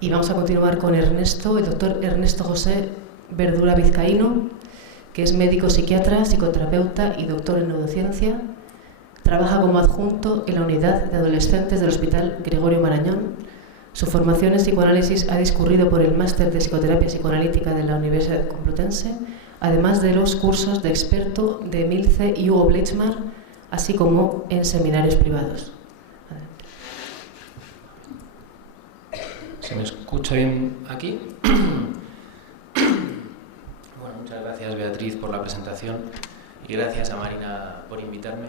Y vamos a continuar con Ernesto, el doctor Ernesto José Verdura Vizcaíno, que es médico psiquiatra, psicoterapeuta y doctor en neurociencia. Trabaja como adjunto en la unidad de adolescentes del Hospital Gregorio Marañón. Su formación en psicoanálisis ha discurrido por el máster de psicoterapia psicoanalítica de la Universidad Complutense, además de los cursos de experto de Milce y Hugo Bleichmar, así como en seminarios privados. ¿Se me escucha bien aquí? Bueno, muchas gracias Beatriz por la presentación y gracias a Marina por invitarme,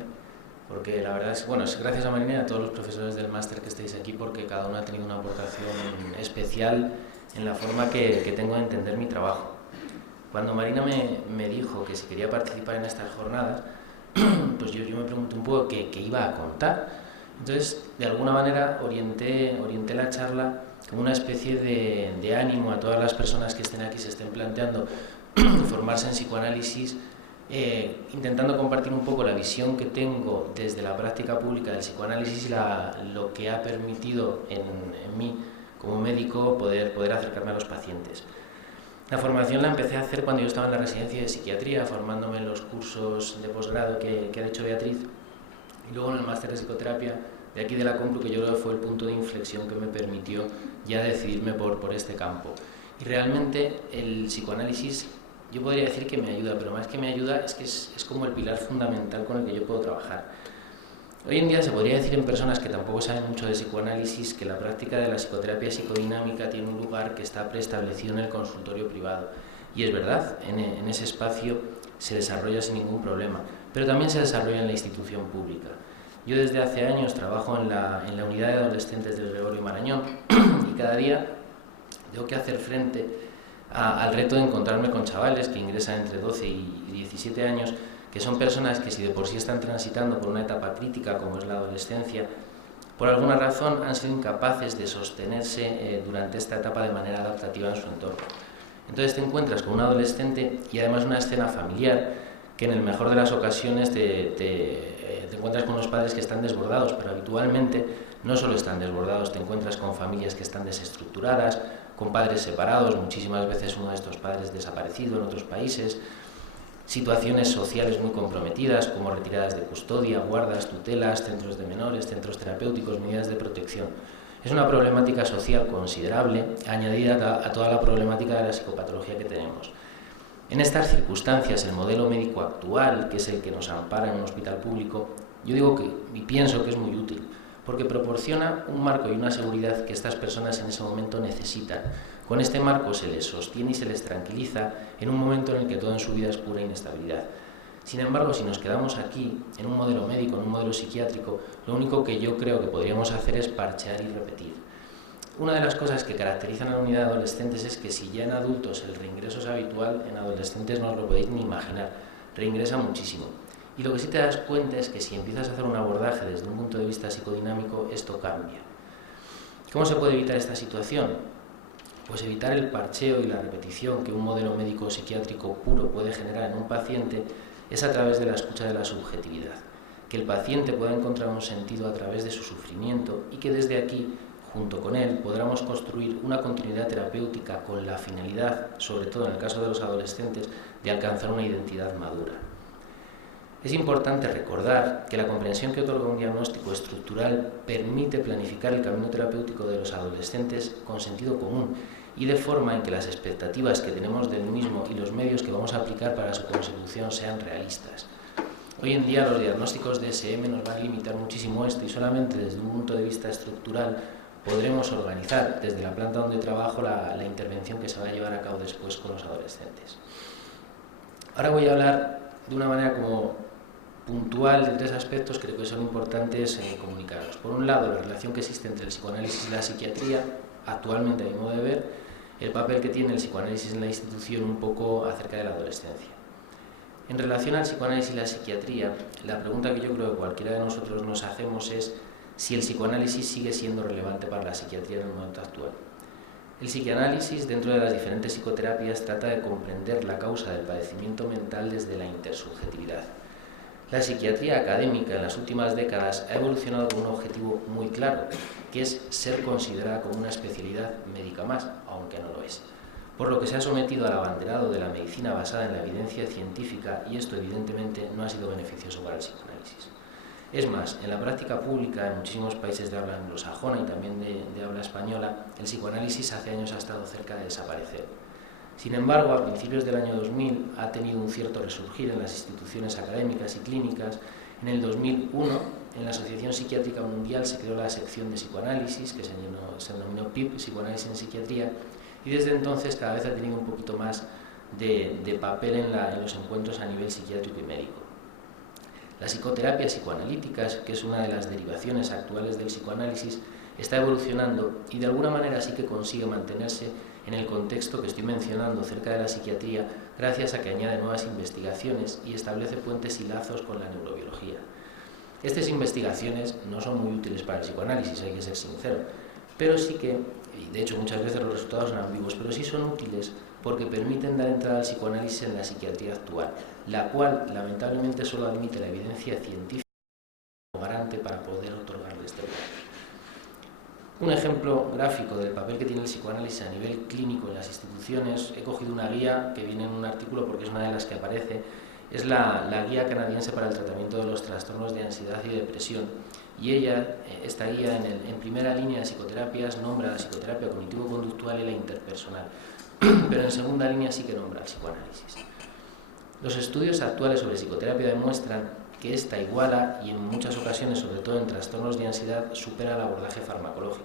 porque la verdad es, bueno, es gracias a Marina y a todos los profesores del máster que estáis aquí, porque cada uno ha tenido una aportación especial en la forma que tengo de entender mi trabajo. Cuando Marina me dijo que si quería participar en estas jornadas, pues yo me pregunté un poco qué iba a contar. Entonces, de alguna manera, orienté la charla como una especie de ánimo a todas las personas que estén aquí, se estén planteando formarse en psicoanálisis, intentando compartir un poco la visión que tengo desde la práctica pública del psicoanálisis y lo que ha permitido en mí como médico poder acercarme a los pacientes. La formación la empecé a hacer cuando yo estaba en la residencia de psiquiatría, formándome en los cursos de posgrado que ha hecho Beatriz, y luego en el máster de psicoterapia de aquí de la Complu, que yo creo que fue el punto de inflexión que me permitió ya decidirme por este campo. Y realmente el psicoanálisis, yo podría decir que me ayuda, pero más que me ayuda es que es como el pilar fundamental con el que yo puedo trabajar. Hoy en día se podría decir en personas que tampoco saben mucho de psicoanálisis que la práctica de la psicoterapia psicodinámica tiene un lugar que está preestablecido en el consultorio privado. Y es verdad, en ese espacio se desarrolla sin ningún problema, pero también se desarrolla en la institución pública. Yo desde hace años trabajo en la unidad de adolescentes del Gregorio Marañón y cada día tengo que hacer frente al reto de encontrarme con chavales que ingresan entre 12 y 17 años, que son personas que si de por sí están transitando por una etapa crítica como es la adolescencia, por alguna razón han sido incapaces de sostenerse durante esta etapa de manera adaptativa en su entorno. Entonces te encuentras con un adolescente y además una escena familiar que en el mejor de las ocasiones te encuentras con unos padres que están desbordados, pero habitualmente no solo están desbordados, te encuentras con familias que están desestructuradas, con padres separados, muchísimas veces uno de estos padres desaparecido en otros países, situaciones sociales muy comprometidas como retiradas de custodia, guardas, tutelas, centros de menores, centros terapéuticos, medidas de protección. Es una problemática social considerable, añadida a toda la problemática de la psicopatología que tenemos. En estas circunstancias, el modelo médico actual, que es el que nos ampara en un hospital público, yo digo y pienso que es muy útil, porque proporciona un marco y una seguridad que estas personas en ese momento necesitan. Con este marco se les sostiene y se les tranquiliza en un momento en el que todo en su vida es pura inestabilidad. Sin embargo, si nos quedamos aquí, en un modelo médico, en un modelo psiquiátrico, lo único que yo creo que podríamos hacer es parchear y repetir. Una de las cosas que caracterizan a la unidad de adolescentes es que si ya en adultos el reingreso es habitual, en adolescentes no os lo podéis ni imaginar, reingresa muchísimo. Y lo que sí te das cuenta es que si empiezas a hacer un abordaje desde un punto de vista psicodinámico, esto cambia. ¿Cómo se puede evitar esta situación? Pues evitar el parcheo y la repetición que un modelo médico psiquiátrico puro puede generar en un paciente es a través de la escucha de la subjetividad, que el paciente pueda encontrar un sentido a través de su sufrimiento y que desde aquí, junto con él, podamos construir una continuidad terapéutica con la finalidad, sobre todo en el caso de los adolescentes, de alcanzar una identidad madura. Es importante recordar que la comprensión que otorga un diagnóstico estructural permite planificar el camino terapéutico de los adolescentes con sentido común y de forma en que las expectativas que tenemos del mismo y los medios que vamos a aplicar para su consecución sean realistas. Hoy en día los diagnósticos de SM nos van a limitar muchísimo esto y solamente desde un punto de vista estructural podremos organizar desde la planta donde trabajo la intervención que se va a llevar a cabo después con los adolescentes. Ahora voy a hablar de una manera como puntual de tres aspectos que creo que son importantes comunicarlos. Por un lado, la relación que existe entre el psicoanálisis y la psiquiatría, actualmente a mi modo de ver, el papel que tiene el psicoanálisis en la institución un poco acerca de la adolescencia. En relación al psicoanálisis y la psiquiatría, la pregunta que yo creo que cualquiera de nosotros nos hacemos es si el psicoanálisis sigue siendo relevante para la psiquiatría en el momento actual. El psicoanálisis, dentro de las diferentes psicoterapias, trata de comprender la causa del padecimiento mental desde la intersubjetividad. La psiquiatría académica en las últimas décadas ha evolucionado con un objetivo muy claro, que es ser considerada como una especialidad médica más, aunque no lo es. Por lo que se ha sometido al abanderado de la medicina basada en la evidencia científica, y esto evidentemente no ha sido beneficioso para el psicoanálisis. Es más, en la práctica pública, en muchísimos países de habla anglosajona y también de habla española, el psicoanálisis hace años ha estado cerca de desaparecer. Sin embargo, a principios del año 2000 ha tenido un cierto resurgir en las instituciones académicas y clínicas. En el 2001, en la Asociación Psiquiátrica Mundial se creó la sección de psicoanálisis, que se denominó PIP, Psicoanálisis en Psiquiatría, y desde entonces cada vez ha tenido un poquito más de papel en los encuentros a nivel psiquiátrico y médico. La psicoterapia psicoanalítica, que es una de las derivaciones actuales del psicoanálisis, está evolucionando y de alguna manera sí que consigue mantenerse en el contexto que estoy mencionando cerca de la psiquiatría, gracias a que añade nuevas investigaciones y establece puentes y lazos con la neurobiología. Estas investigaciones no son muy útiles para el psicoanálisis, hay que ser sincero, pero sí que, y de hecho muchas veces los resultados son ambiguos, pero sí son útiles porque permiten dar entrada al psicoanálisis en la psiquiatría actual, la cual lamentablemente solo admite la evidencia científica como garante para poder otorgarle este lugar. Un ejemplo gráfico del papel que tiene el psicoanálisis a nivel clínico en las instituciones, he cogido una guía que viene en un artículo porque es una de las que aparece, es la guía canadiense para el tratamiento de los trastornos de ansiedad y depresión. Y esta guía en primera línea de psicoterapias nombra la psicoterapia cognitivo-conductual y la interpersonal, pero en segunda línea sí que nombra el psicoanálisis. Los estudios actuales sobre psicoterapia demuestran que esta iguala y en muchas ocasiones, sobre todo en trastornos de ansiedad, supera el abordaje farmacológico.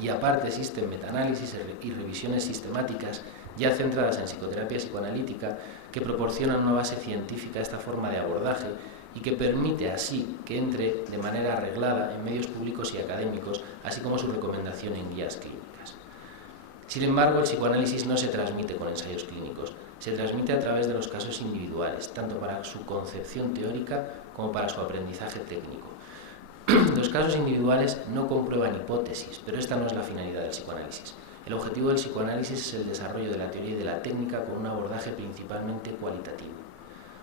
Y aparte existen metaanálisis y revisiones sistemáticas ya centradas en psicoterapia psicoanalítica que proporcionan una base científica a esta forma de abordaje y que permite así que entre de manera arreglada en medios públicos y académicos, así como su recomendación en guías clínicas. Sin embargo, el psicoanálisis no se transmite con ensayos clínicos, se transmite a través de los casos individuales, tanto para su concepción teórica como para su aprendizaje técnico. Los casos individuales no comprueban hipótesis, pero esta no es la finalidad del psicoanálisis. El objetivo del psicoanálisis es el desarrollo de la teoría y de la técnica con un abordaje principalmente cualitativo.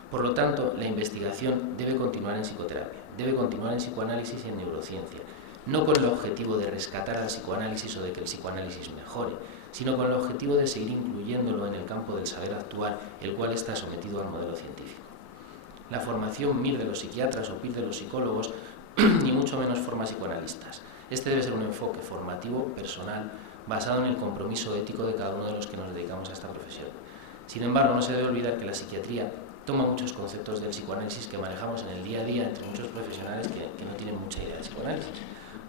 Por lo tanto, la investigación debe continuar en psicoterapia, debe continuar en psicoanálisis y en neurociencia, no con el objetivo de rescatar al psicoanálisis o de que el psicoanálisis mejore, sino con el objetivo de seguir incluyéndolo en el campo del saber actual, el cual está sometido al modelo científico. La formación MIR de los psiquiatras o PIR de los psicólogos, ni mucho menos forma psicoanalistas. Este debe ser un enfoque formativo, personal, basado en el compromiso ético de cada uno de los que nos dedicamos a esta profesión. Sin embargo, no se debe olvidar que la psiquiatría toma muchos conceptos del psicoanálisis que manejamos en el día a día entre muchos profesionales que no tienen mucha idea del psicoanálisis.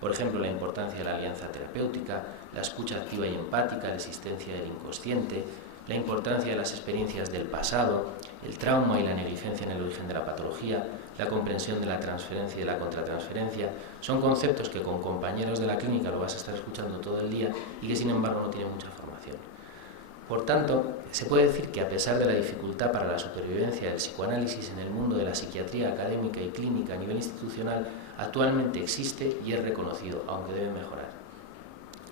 Por ejemplo, la importancia de la alianza terapéutica, la escucha activa y empática, la existencia del inconsciente, la importancia de las experiencias del pasado, el trauma y la negligencia en el origen de la patología, la comprensión de la transferencia y de la contratransferencia, son conceptos que con compañeros de la clínica lo vas a estar escuchando todo el día y que sin embargo no tienen mucha formación. Por tanto, se puede decir que a pesar de la dificultad para la supervivencia del psicoanálisis en el mundo de la psiquiatría académica y clínica a nivel institucional, actualmente existe y es reconocido, aunque debe mejorar.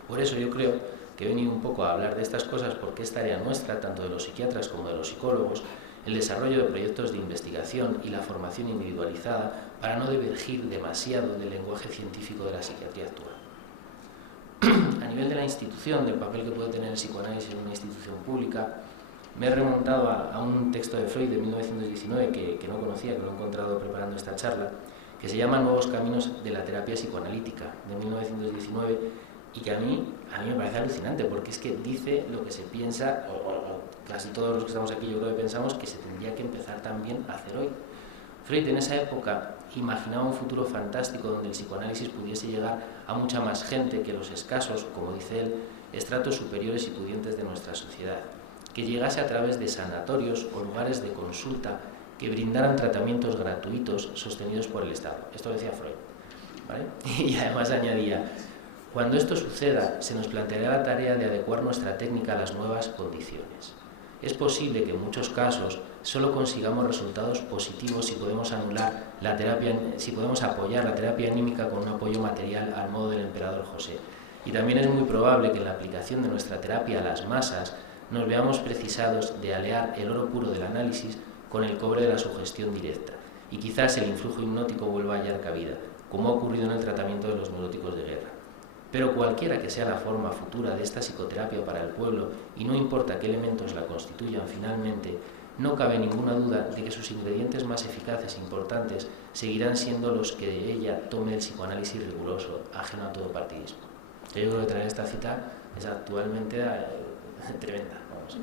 Por eso yo creo que he venido un poco a hablar de estas cosas porque es tarea nuestra, tanto de los psiquiatras como de los psicólogos, el desarrollo de proyectos de investigación y la formación individualizada para no divergir demasiado del lenguaje científico de la psiquiatría actual. A nivel de la institución, del papel que puede tener el psicoanálisis en una institución pública, me he remontado a un texto de Freud de 1919 que no conocía, que lo he encontrado preparando esta charla, que se llama Nuevos caminos de la terapia psicoanalítica, de 1919, y que a mí me parece alucinante, porque es que dice lo que se piensa, o casi todos los que estamos aquí yo creo que pensamos que se tendría que empezar también a hacer hoy. Freud en esa época imaginaba un futuro fantástico donde el psicoanálisis pudiese llegar a mucha más gente que los escasos, como dice él, estratos superiores y pudientes de nuestra sociedad, que llegase a través de sanatorios o lugares de consulta que brindaran tratamientos gratuitos sostenidos por el Estado. Esto decía Freud, ¿vale? Y además añadía: cuando esto suceda, se nos planteará la tarea de adecuar nuestra técnica a las nuevas condiciones. Es posible que en muchos casos solo consigamos resultados positivos si podemos si podemos apoyar la terapia anímica con un apoyo material al modo del emperador José. Y también es muy probable que en la aplicación de nuestra terapia a las masas nos veamos precisados de aliar el oro puro del análisis con el cobre de la sugestión directa. y quizás el influjo hipnótico vuelva a hallar cabida, como ha ocurrido en el tratamiento de los neuróticos de guerra. Pero cualquiera que sea la forma futura de esta psicoterapia para el pueblo, y no importa qué elementos la constituyan finalmente, no cabe ninguna duda de que sus ingredientes más eficaces e importantes seguirán siendo los que de ella tome el psicoanálisis riguroso, ajeno a todo partidismo. Yo creo que traer esta cita es actualmente tremenda. Vamos.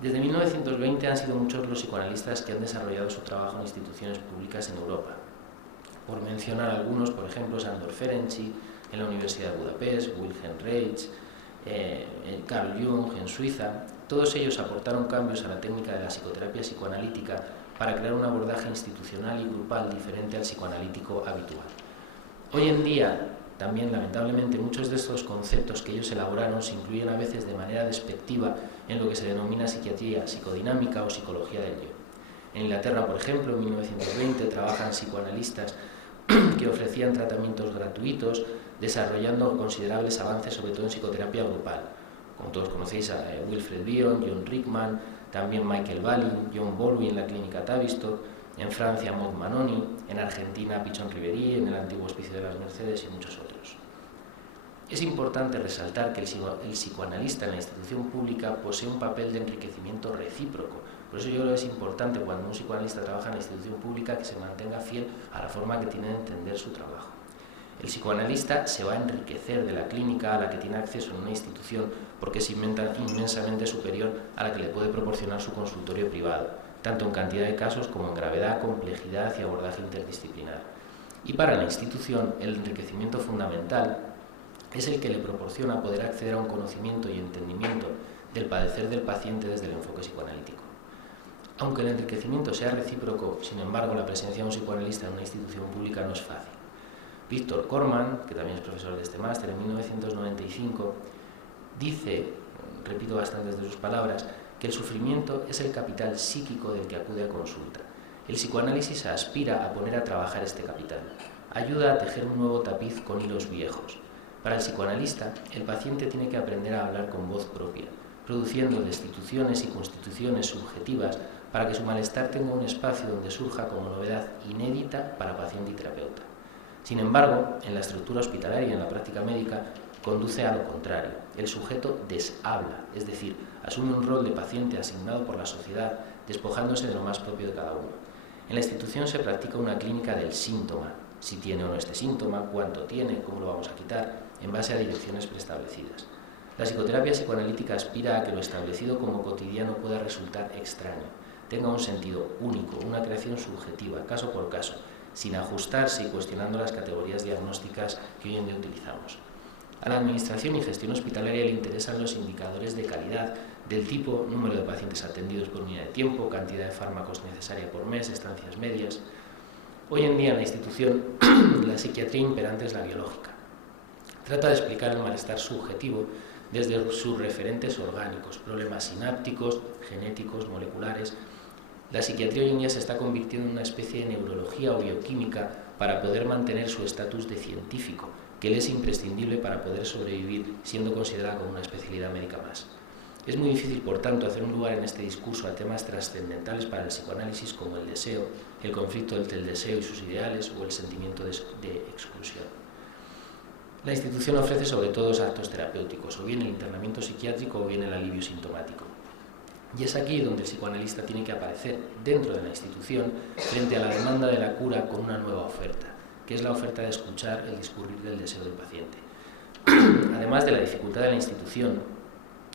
Desde 1920 han sido muchos los psicoanalistas que han desarrollado su trabajo en instituciones públicas en Europa. Por mencionar algunos, por ejemplo, Sándor Ferenczi en la Universidad de Budapest, Wilhelm Reich, Carl Jung en Suiza. Todos ellos aportaron cambios a la técnica de la psicoterapia psicoanalítica para crear un abordaje institucional y grupal diferente al psicoanalítico habitual. Hoy en día, también, lamentablemente, muchos de estos conceptos que ellos elaboraron se incluyen a veces de manera despectiva en lo que se denomina psiquiatría psicodinámica o psicología del yo. En Inglaterra, por ejemplo, en 1920 trabajan psicoanalistas que ofrecían tratamientos gratuitos, desarrollando considerables avances, sobre todo en psicoterapia grupal. Como todos conocéis, a Wilfred Bion, John Rickman, también Michael Balin, John Bowlby en la clínica Tavistock, en Francia Maud Manoni, en Argentina Pichon Riveri, en el antiguo Hospicio de las Mercedes y muchos otros. Es importante resaltar que el psicoanalista en la institución pública posee un papel de enriquecimiento recíproco. Por eso yo creo que es importante cuando un psicoanalista trabaja en la institución pública que se mantenga fiel a la forma que tiene de entender su trabajo. El psicoanalista se va a enriquecer de la clínica a la que tiene acceso en una institución porque es inmensamente superior a la que le puede proporcionar su consultorio privado, tanto en cantidad de casos como en gravedad, complejidad y abordaje interdisciplinar. Y para la institución, el enriquecimiento fundamental es el que le proporciona poder acceder a un conocimiento y entendimiento del padecer del paciente desde el enfoque psicoanalítico. Aunque el enriquecimiento sea recíproco, sin embargo, la presencia de un psicoanalista en una institución pública no es fácil. Víctor Corman, que también es profesor de este máster, en 1995, dice, repito bastantes de sus palabras, que el sufrimiento es el capital psíquico del que acude a consulta. El psicoanálisis aspira a poner a trabajar este capital, ayuda a tejer un nuevo tapiz con hilos viejos. Para el psicoanalista, el paciente tiene que aprender a hablar con voz propia, produciendo destituciones y constituciones subjetivas para que su malestar tenga un espacio donde surja como novedad inédita para paciente y terapeuta. Sin embargo, en la estructura hospitalaria y en la práctica médica, conduce a lo contrario. El sujeto deshabla, es decir, asume un rol de paciente asignado por la sociedad, despojándose de lo más propio de cada uno. En la institución se practica una clínica del síntoma, si tiene o no este síntoma, cuánto tiene, cómo lo vamos a quitar, en base a direcciones preestablecidas. La psicoterapia psicoanalítica aspira a que lo establecido como cotidiano pueda resultar extraño, tenga un sentido único, una creación subjetiva, caso por caso, sin ajustarse y cuestionando las categorías diagnósticas que hoy en día utilizamos. A la administración y gestión hospitalaria le interesan los indicadores de calidad del tipo número de pacientes atendidos por unidad de tiempo, cantidad de fármacos necesaria por mes, estancias medias. Hoy en día en la institución la psiquiatría imperante es la biológica. Trata de explicar el malestar subjetivo desde sus referentes orgánicos, problemas sinápticos, genéticos, moleculares. La psiquiatría hoy en día se está convirtiendo en una especie de neurología o bioquímica para poder mantener su estatus de científico, que le es imprescindible para poder sobrevivir siendo considerada como una especialidad médica más. Es muy difícil, por tanto, hacer un lugar en este discurso a temas trascendentales para el psicoanálisis como el deseo, el conflicto entre el deseo y sus ideales o el sentimiento de exclusión. La institución ofrece sobre todo dos actos terapéuticos, o bien el internamiento psiquiátrico o bien el alivio sintomático. Y es aquí donde el psicoanalista tiene que aparecer dentro de la institución frente a la demanda de la cura con una nueva oferta, que es la oferta de escuchar el discurrir del deseo del paciente. Además de la dificultad de la institución,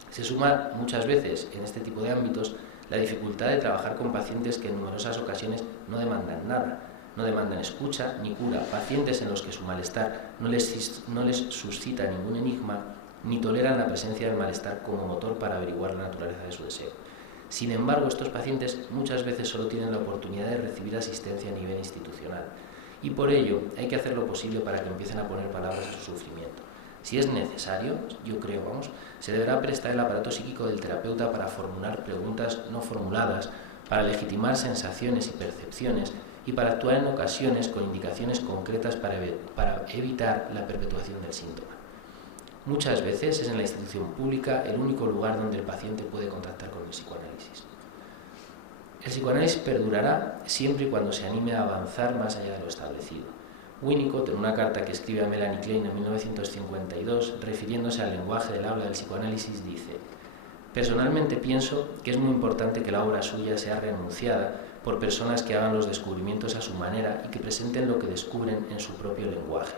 se suma muchas veces en este tipo de ámbitos la dificultad de trabajar con pacientes que en numerosas ocasiones no demandan nada, no demandan escucha ni cura, pacientes en los que su malestar no les suscita ningún enigma ni toleran la presencia del malestar como motor para averiguar la naturaleza de su deseo. Sin embargo, estos pacientes muchas veces solo tienen la oportunidad de recibir asistencia a nivel institucional y por ello hay que hacer lo posible para que empiecen a poner palabras a su sufrimiento. Si es necesario, yo creo, se deberá prestar el aparato psíquico del terapeuta para formular preguntas no formuladas, para legitimar sensaciones y percepciones y para actuar en ocasiones con indicaciones concretas para evitar la perpetuación del síntoma. Muchas veces es en la institución pública el único lugar donde el paciente puede contactar con el psicoanálisis. El psicoanálisis perdurará siempre y cuando se anime a avanzar más allá de lo establecido. Winnicott, en una carta que escribe a Melanie Klein en 1952, refiriéndose al lenguaje del habla del psicoanálisis, dice: «Personalmente pienso que es muy importante que la obra suya sea reanunciada por personas que hagan los descubrimientos a su manera y que presenten lo que descubren en su propio lenguaje.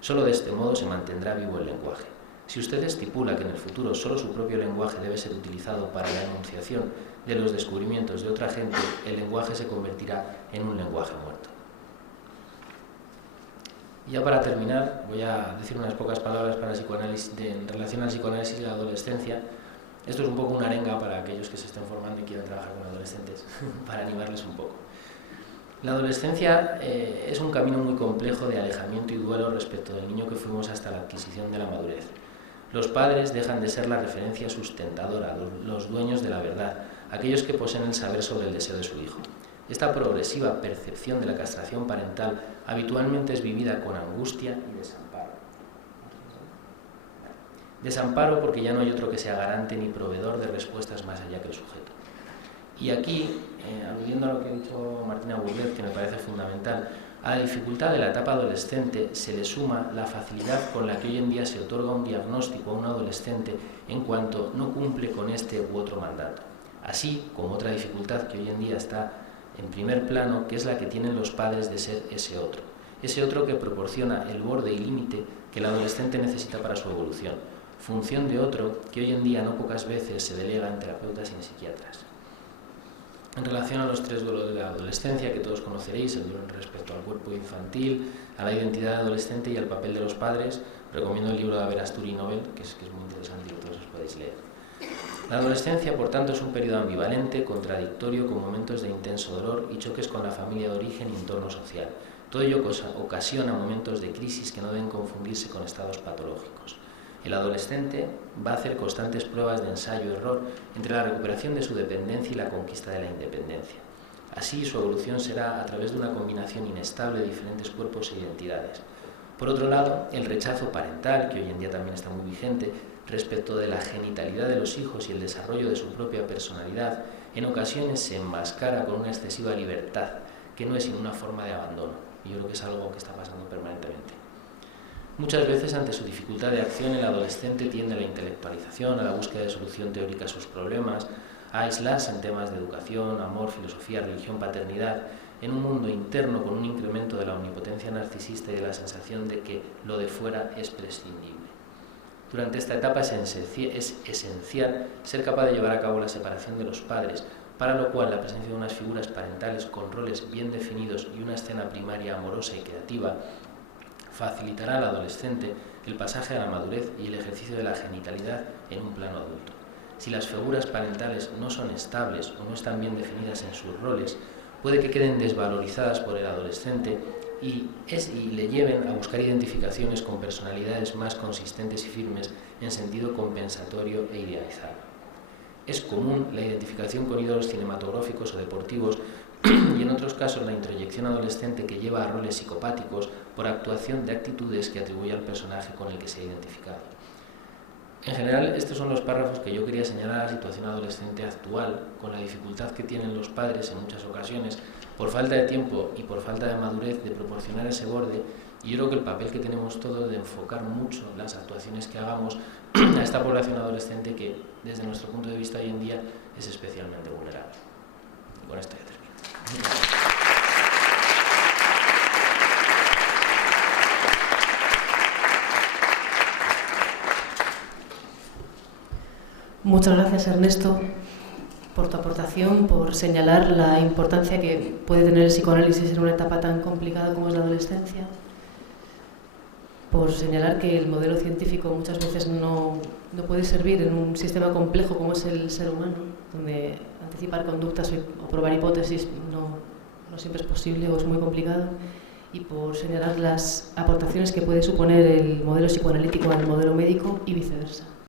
Solo de este modo se mantendrá vivo el lenguaje. Si usted estipula que en el futuro solo su propio lenguaje debe ser utilizado para la enunciación de los descubrimientos de otra gente, el lenguaje se convertirá en un lenguaje muerto». Y ya para terminar, voy a decir unas pocas palabras para el psicoanálisis, en relación al psicoanálisis y la adolescencia. Esto es un poco una arenga para aquellos que se estén formando y quieran trabajar con adolescentes, para animarles un poco. La adolescencia es un camino muy complejo de alejamiento y duelo respecto del niño que fuimos hasta la adquisición de la madurez. Los padres dejan de ser la referencia sustentadora, los dueños de la verdad, aquellos que poseen el saber sobre el deseo de su hijo. Esta progresiva percepción de la castración parental habitualmente es vivida con angustia y desamparo. Desamparo porque ya no hay otro que sea garante ni proveedor de respuestas más allá que el sujeto. Y aquí, aludiendo a lo que ha dicho Martina Bourlet, que me parece fundamental, a la dificultad de la etapa adolescente se le suma la facilidad con la que hoy en día se otorga un diagnóstico a un adolescente en cuanto no cumple con este u otro mandato. Así como otra dificultad que hoy en día está en primer plano, que es la que tienen los padres de ser ese otro que proporciona el borde y límite que el adolescente necesita para su evolución, función de otro que hoy en día no pocas veces se delega en terapeutas y en psiquiatras. En relación a los tres duelos de la adolescencia, que todos conoceréis, el duelo respecto al cuerpo infantil, a la identidad adolescente y al papel de los padres, recomiendo el libro de Aberasturi y Nobel, que es muy interesante y que todos os podéis leer. La adolescencia, por tanto, es un periodo ambivalente, contradictorio, con momentos de intenso dolor y choques con la familia de origen y entorno social. Todo ello ocasiona momentos de crisis que no deben confundirse con estados patológicos. El adolescente va a hacer constantes pruebas de ensayo-error entre la recuperación de su dependencia y la conquista de la independencia. Así, su evolución será a través de una combinación inestable de diferentes cuerpos e identidades. Por otro lado, el rechazo parental, que hoy en día también está muy vigente, respecto de la genitalidad de los hijos y el desarrollo de su propia personalidad, en ocasiones se enmascara con una excesiva libertad, que no es sino una forma de abandono. Y yo creo que es algo que está pasando permanentemente. Muchas veces, ante su dificultad de acción, el adolescente tiende a la intelectualización, a la búsqueda de solución teórica a sus problemas, a aislarse en temas de educación, amor, filosofía, religión, paternidad, en un mundo interno con un incremento de la omnipotencia narcisista y de la sensación de que lo de fuera es prescindible. Durante esta etapa es esencial ser capaz de llevar a cabo la separación de los padres, para lo cual la presencia de unas figuras parentales con roles bien definidos y una escena primaria amorosa y creativa facilitará al adolescente el pasaje a la madurez y el ejercicio de la genitalidad en un plano adulto. Si las figuras parentales no son estables o no están bien definidas en sus roles, puede que queden desvalorizadas por el adolescente y le lleven a buscar identificaciones con personalidades más consistentes y firmes en sentido compensatorio e idealizado. Es común la identificación con ídolos cinematográficos o deportivos y en otros casos la introyección adolescente que lleva a roles psicopáticos por actuación de actitudes que atribuye al personaje con el que se ha identificado. En general, estos son los párrafos que yo quería señalar a la situación adolescente actual, con la dificultad que tienen los padres en muchas ocasiones, por falta de tiempo y por falta de madurez, de proporcionar ese borde, y yo creo que el papel que tenemos todos de enfocar mucho las actuaciones que hagamos a esta población adolescente que, desde nuestro punto de vista hoy en día, es especialmente vulnerable. Y con esto ya termino. Muchas gracias, Ernesto, por tu aportación, por señalar la importancia que puede tener el psicoanálisis en una etapa tan complicada como es la adolescencia, por señalar que el modelo científico muchas veces no puede servir en un sistema complejo como es el ser humano, donde anticipar conductas o probar hipótesis no siempre es posible o es muy complicado, y por señalar las aportaciones que puede suponer el modelo psicoanalítico al modelo médico y viceversa.